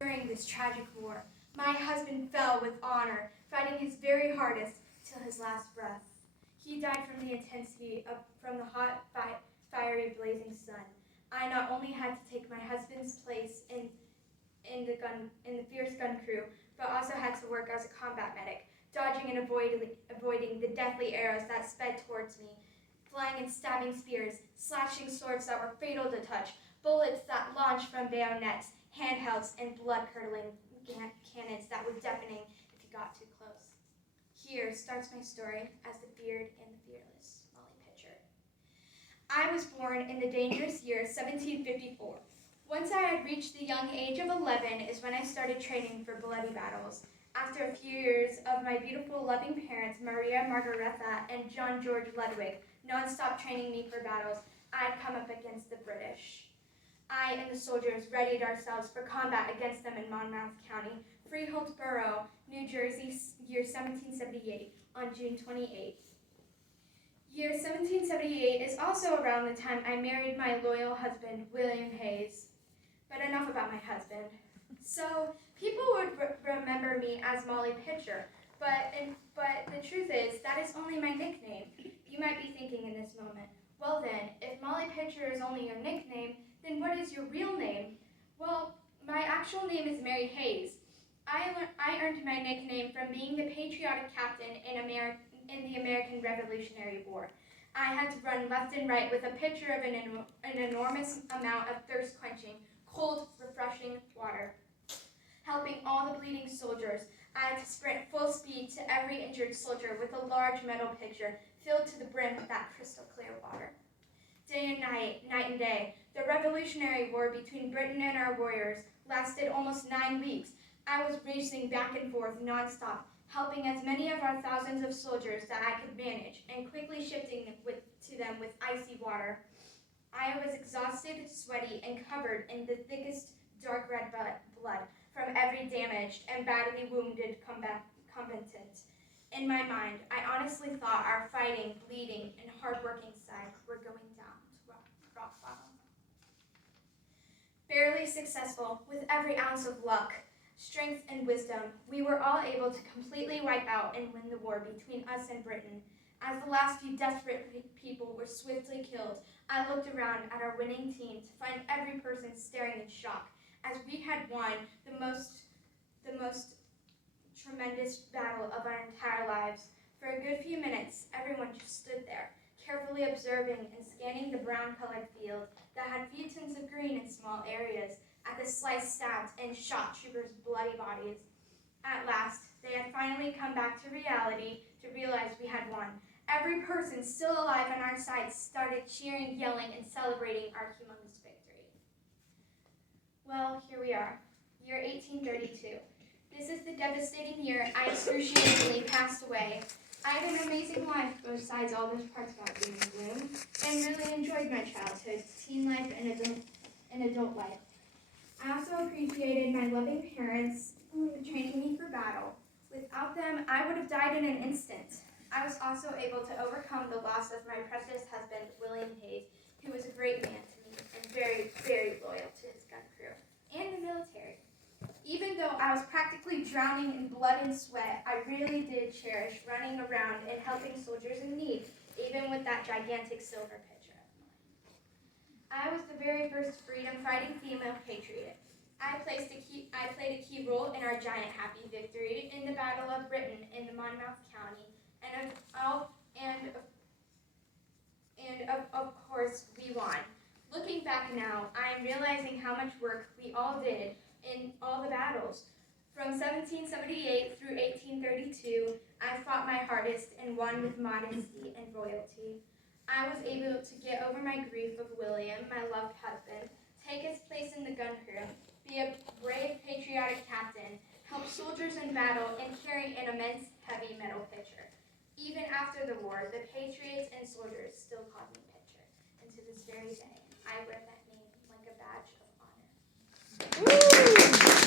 During this tragic war, my husband fell with honor, fighting his very hardest till his last breath. He died from the intensity from the hot, fiery, blazing sun. I not only had to take my husband's place in the fierce gun crew, but also had to work as a combat medic, dodging and avoiding the deathly arrows that sped towards me, flying and stabbing spears, slashing swords that were fatal to touch, bullets that launched from bayonets, handhelds, and blood-curdling cannons that were deafening if you got too close. Here starts my story as the feared and the fearless Molly Pitcher. I was born in the dangerous year 1754. Once I had reached the young age of 11 is when I started training for bloody battles. After a few years of my beautiful, loving parents, Maria Margaretha and John George Ludwig, non-stop training me for battles, I had come up against the British. I and the soldiers readied ourselves for combat against them in Monmouth County, Freehold Borough, New Jersey, year 1778, on June 28th. Year 1778 is also around the time I married my loyal husband, William Hayes. But enough about my husband. So, people would remember me as Molly Pitcher, but the truth is, that is only my nickname. You might be thinking in this moment, well then, if Molly Pitcher is only your nickname, then what is your real name? Well, my actual name is Mary Hayes. I earned my nickname from being the patriotic captain in the American Revolutionary War. I had to run left and right with a pitcher of an enormous amount of thirst-quenching, cold, refreshing water. Helping all the bleeding soldiers, I had to sprint full speed to every injured soldier with a large metal pitcher filled to the brim with that crystal clear water. Day and night, night and day, the Revolutionary War between Britain and our warriors lasted almost 9 weeks. I was racing back and forth nonstop, helping as many of our thousands of soldiers that I could manage, and quickly shifting to them with icy water. I was exhausted, sweaty, and covered in the thickest dark red blood from every damaged and badly wounded combatant. In my mind, I honestly thought our fighting, bleeding, and hard-working side were going down to rock bottom. Barely successful, with every ounce of luck, strength, and wisdom, we were all able to completely wipe out and win the war between us and Britain. As the last few desperate people were swiftly killed, I looked around at our winning team to find every person staring in shock, as we had won the most tremendous battle of our entire lives. For a good few minutes, everyone just stood there, carefully observing and scanning the brown-colored field that had few tints of green in small areas, at the sliced, stabbed, and shot troopers' bloody bodies. At last, they had finally come back to reality to realize we had won. Every person still alive on our side started cheering, yelling, and celebrating our humongous victory. Well, here we are, year 1832. This is the devastating year I excruciatingly passed away. I had an amazing life besides all those parts about being in gloom, and really enjoyed my childhood, teen life, and adult life. I also appreciated my loving parents training me for battle. Without them, I would have died in an instant. I was also able to overcome the loss of my precious husband, William Hayes, who was a great man to me and very, very loyal to his gun crew and the military. Even though I was practically drowning in blood and sweat, I really did cherish running around and helping soldiers in need, even with that gigantic silver pitcher of mine. I was the very first freedom-fighting female patriot. I played a key role in our giant happy victory in the Battle of Britain in the Monmouth County, and of course, we won. Looking back now, I am realizing how much work we all did in all the battles. From 1778 through 1832, I fought my hardest and won with modesty and royalty. I was able to get over my grief of William, my loved husband, take his place in the gun crew, be a brave, patriotic captain, help soldiers in battle, and carry an immense, heavy metal pitcher. Even after the war, the patriots and soldiers still called me Pitcher, and to this very day, I wear that